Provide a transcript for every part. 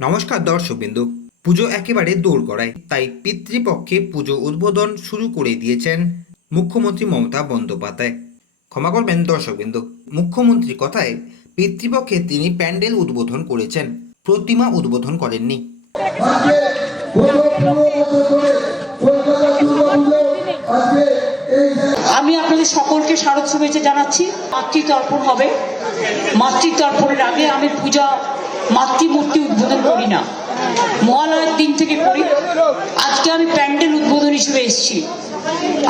নমস্কার দর্শক দর্শকবিন্দু পুজো একেবারে দৌড় করায় তাই পিতৃপক্ষে পুজো উদ্বোধন শুরু করে দিয়েছেন মুখ্যমন্ত্রী মমতা বন্দ্যোপাধ্যায়। ক্ষমা করবেন দর্শকবিন্দু মুখ্যমন্ত্রীর কথায় পিতৃপক্ষে তিনি প্যান্ডেল উদ্বোধন করেছেন প্রতিমা উদ্বোধন করেননি। আমি আপনাদের সকলকে শারদ শুভেচ্ছা জানাচ্ছি। মাতৃতর্পণ হবে। মাতৃতর্পণের আগে আমি পূজা মাতৃমূর্তি উদ্বোধন করি না। মহালয়ের দিন থেকে করি। আজকে আমি প্যান্ডেল উদ্বোধন হিসেবে এসেছি।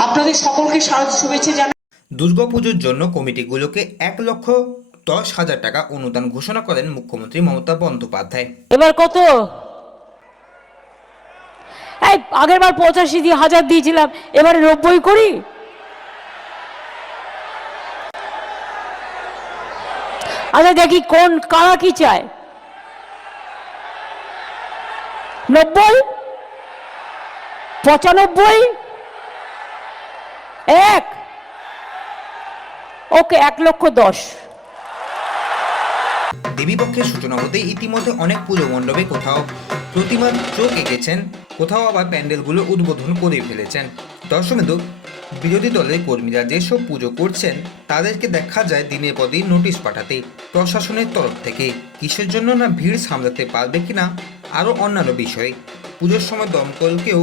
আপনাদের সকলকে শারদ শুভেচ্ছা জানাই। দুর্গাপুজোর জন্য কমিটিগুলোকে এক লক্ষ দশ হাজার টাকা অনুদান ঘোষণা করেন মুখ্যমন্ত্রী মমতা বন্দ্যোপাধ্যায়। এবার কত? এই আগের বার পঁচাশি দিয়ে হাজার দিয়েছিলাম। এবারে নব্বই করি? আচ্ছা দেখি কোন কারা কি চায়? নব্বই? পঁচানব্বই? এক? ওকে, এক লক্ষ দশ। দেবীপক্ষের সূচনা হতে ইতিমধ্যে অনেক পুজো মণ্ডপে কোথাও প্রতিমার চোখ এঁকেছেন, কোথাও আবার প্যান্ডেলগুলো উদ্বোধন করে ফেলেছেন। দর্শকবিন্দু, বিরোধী দলের কর্মীরা যেসব পুজো করছেন, তাদেরকে দেখা যায় দিনের পর দিন নোটিশ পাঠাতে, প্রশাসনের তরফ থেকে। কিসের জন্য না ভিড় সামলাতে পারবে কিনা আরও অন্যান্য বিষয়ে। পুজোর সময় দমকলকেও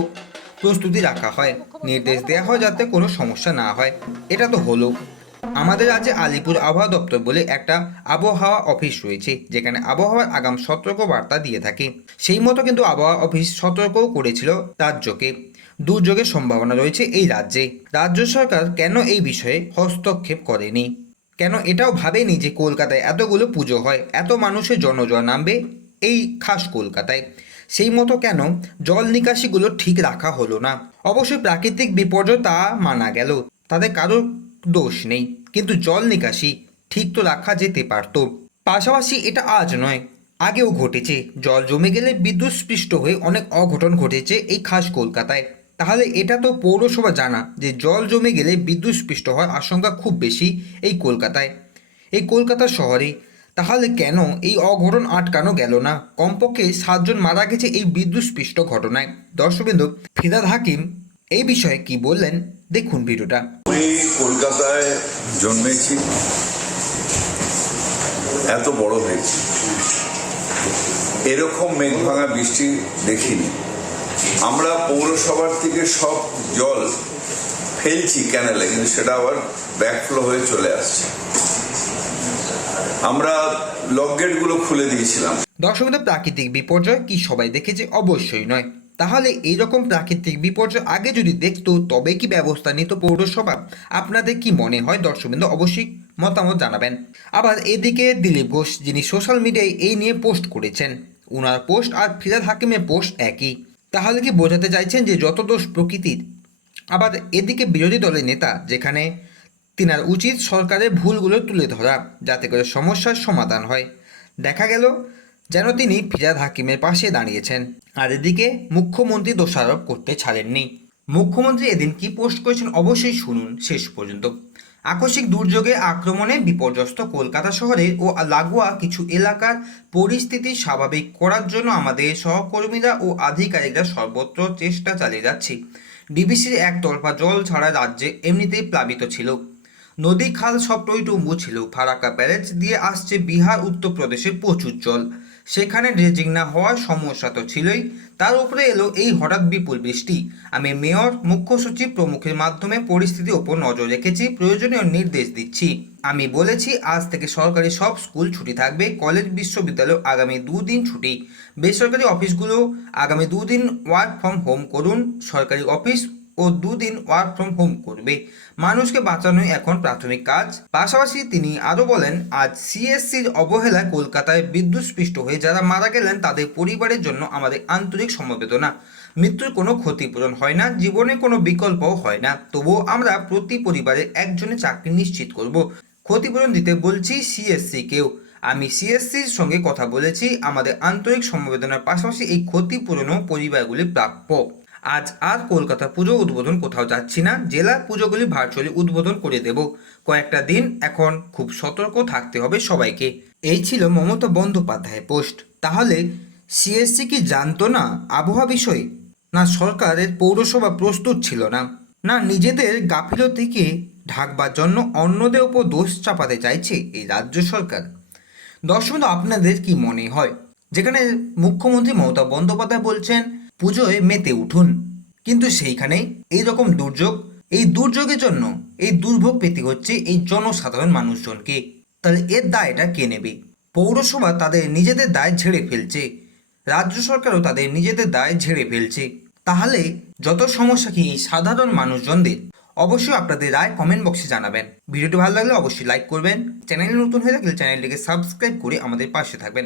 প্রস্তুতি রাখা হয়, নির্দেশ দেওয়া হয় যাতে কোনো সমস্যা না হয়। এটা তো হলো। আমাদের রাজ্যে আলিপুর আবহাওয়া দপ্তর বলে একটা আবহাওয়া অফিস রয়েছে, যেখানে আবহাওয়ার আগাম সতর্ক বার্তা দিয়ে থাকে। সেই মতো কিন্তু আবহাওয়া অফিস সতর্কও করেছিল রাজ্যকে। দুর্যোগের সম্ভাবনা রয়েছে এই রাজ্যে। রাজ্য সরকার কেন এই বিষয়ে হস্তক্ষেপ করেনি? কেন এটাও ভাবেনি যে কলকাতায় এতগুলো পুজো হয়, এত মানুষের জনজয় নামবে? এই খাস কলকাতায়। সেই মতো কেন জল নিকাশিগুলো ঠিক রাখা হলো না। অবশ্যই প্রাকৃতিক বিপর্যয় তা মানা গেল তাদের কারোর দোষ নেই। কিন্তু জল নিকাশি ঠিক তো রাখা যেতে পারত। পাশাপাশি এটা আজ নয়, আগেও ঘটেছে। জল জমে গেলে বিদ্যুৎ স্পৃষ্ট হয়ে অনেক অঘটন ঘটেছে এই খাস কলকাতায়। তাহলে এটা তো পৌরসভা জানা যে জল জমে গেলে বিদ্যুৎ স্পৃষ্ট হওয়ার আশঙ্কা খুব বেশি এই কলকাতায়। এই কলকাতা শহরে তাহলে কেন এই অঘটন আটকানো গেল না? কমপক্ষে সাতজন মারা গেছে এই বিদ্যুৎ স্পৃষ্ট ঘটনায়। দর্শকবিন্দু ফিরাদ হাকিম, এই বিষয়ে কি বললেন? দেখুন ভিডিওটা। কলকাতায় জন্মেছি। এত বড় হয়েছি। এরকম মেঘ ভাঙা বৃষ্টি দেখিনি। আমরা পৌরসভার থেকে সব জল ফেলছি ক্যানেলে, কিন্তু সেটা আবার ব্যাকফ্লো হয়ে চলে আসছে। আমরা লক গেটগুলো খুলে দিয়েছিলাম। দর্শকবিন্দু প্রাকৃতিক বিপর্যয় কি সবাই দেখেছে? অবশ্যই নয়। তাহলে এইরকম প্রাকৃতিক বিপর্যয় আগে যদি দেখতো, তবে কি ব্যবস্থা নিত পৌরসভা? আপনাদের কি মনে হয়? দর্শকবৃন্দ অবশ্যই মতামত জানাবেন। আবার এদিকে দিলীপ ঘোষ, যিনি সোশ্যাল মিডিয়ায় এই নিয়ে পোস্ট করেছেন। উনার পোস্ট আর ফিরাদ হাকিমের পোস্ট একই। তাহলে কি বোঝাতে চাইছেন যে যত দোষ প্রকৃতির? আবার এদিকে বিরোধী দলের নেতা, যেখানে তিনার উচিত সরকারের ভুলগুলো তুলে ধরা, যাতে করে সমস্যার সমাধান হয়। দেখা গেল যেন তিনি ফিরাদ হাকিমের পাশে দাঁড়িয়েছেন, আর এদিকে মুখ্যমন্ত্রী দোষারোপ করতে ছাড়েননি। মুখ্যমন্ত্রী এদিন কি পোস্ট করেছেন অবশ্যই শুনুন শেষ পর্যন্ত। আকস্মিক দুর্যোগে আক্রমণে বিপর্যস্ত কলকাতা শহরে ও লাগোয়া কিছু এলাকার পরিস্থিতি স্বাভাবিক করার জন্য আমাদের সহকর্মীরা ও আধিকারিকরা সর্বত্র চেষ্টা চালিয়ে যাচ্ছি। ডিবিসির একতরফা জল ছাড়া রাজ্যে এমনিতেই প্লাবিত ছিল। নদী, খাল সব টইটুম্বু ছিল। ফারাক্কা ব্যারেজ দিয়ে আসছে বিহার, উত্তরপ্রদেশে প্রচুর জল। সেখানে ড্রেজিং না হওয়ার সমস্যা তো ছিলই। তার উপরে এলো এই হঠাৎ বিপুল বৃষ্টি। আমি মেয়র, মুখ্য সচিব প্রমুখের মাধ্যমে পরিস্থিতির ওপর নজর রেখেছি, প্রয়োজনীয় নির্দেশ দিচ্ছি। আমি বলেছি, আজ থেকে সরকারি সব স্কুল ছুটি থাকবে, কলেজ, বিশ্ববিদ্যালয় আগামী দুদিন ছুটি। বেসরকারি অফিসগুলো আগামী দুদিন ওয়ার্ক ফ্রম হোম করুন। সরকারি অফিস ও দুদিন ওয়ার্ক ফ্রম হোম করবে। মানুষকে বাঁচানোই এখন প্রাথমিক কাজ। পাশাপাশি তিনি আরও বলেন, আজ সিএসসির অবহেলায় কলকাতায় বিদ্যুৎস্পৃষ্ট হয়ে যারা মারা গেলেন, তাদের পরিবারের জন্য আমাদের আন্তরিক সমবেদনা। মৃত্যুর কোনো ক্ষতিপূরণ হয় না, জীবনে কোনো বিকল্পও হয় না। তবুও আমরা প্রতি পরিবারের একজনের চাকরি নিশ্চিত করব। ক্ষতিপূরণ দিতে বলছি সিএসসি কেও। আমি সিএসসির সঙ্গে কথা বলেছি, আমাদের আন্তরিক সমবেদনার পাশাপাশি এই ক্ষতিপূরণও পরিবারগুলি প্রাপ্য। আজ আর কলকাতা পুজো উদ্বোধন কোথাও যাচ্ছি না, জেলা পুজোগুলি ভার্চুয়ালি উদ্বোধন করে দেব। কয়েকটা দিন এখন খুব সতর্ক থাকতে হবে সবাইকে। এই ছিল মমতা বন্দ্যোপাধ্যায়ের পোস্ট। তাহলে সিএসসি কি জানতো না আবহাওয়া বিষয়ে? না সরকারের পৌরসভা প্রস্তুত ছিল না? না নিজেদের গাফিলতিকে ঢাকবার জন্য অন্যদের ওপর দোষ চাপাতে চাইছে এই রাজ্য সরকার? দর্শক আপনাদের কি মনে হয়? যেখানে মুখ্যমন্ত্রী মমতা বন্দ্যোপাধ্যায় বলছেন পুজোয় মেতে উঠুন। কিন্তু সেইখানে এই রকম দুর্যোগ, এই দুর্যোগের জন্য এই দুর্ভোগ পেতে হচ্ছে এই জনসাধারণ মানুষজনকে। তাহলে এর দায়টা কে নেবে? পৌরসভা তাদের নিজেদের দায় ঝেড়ে ফেলছে। রাজ্য সরকারও তাদের নিজেদের দায় ঝেড়ে ফেলছে। তাহলে যত সমস্যা কি এই সাধারণ মানুষজনদের, অবশ্যই আপনাদের রায় কমেন্ট বক্সে জানাবেন। ভিডিওটি ভালো লাগলে অবশ্যই লাইক করবেন। চ্যানেলে নতুন হয়ে থাকলে চ্যানেলটিকে সাবস্ক্রাইব করে আমাদের পাশে থাকবেন।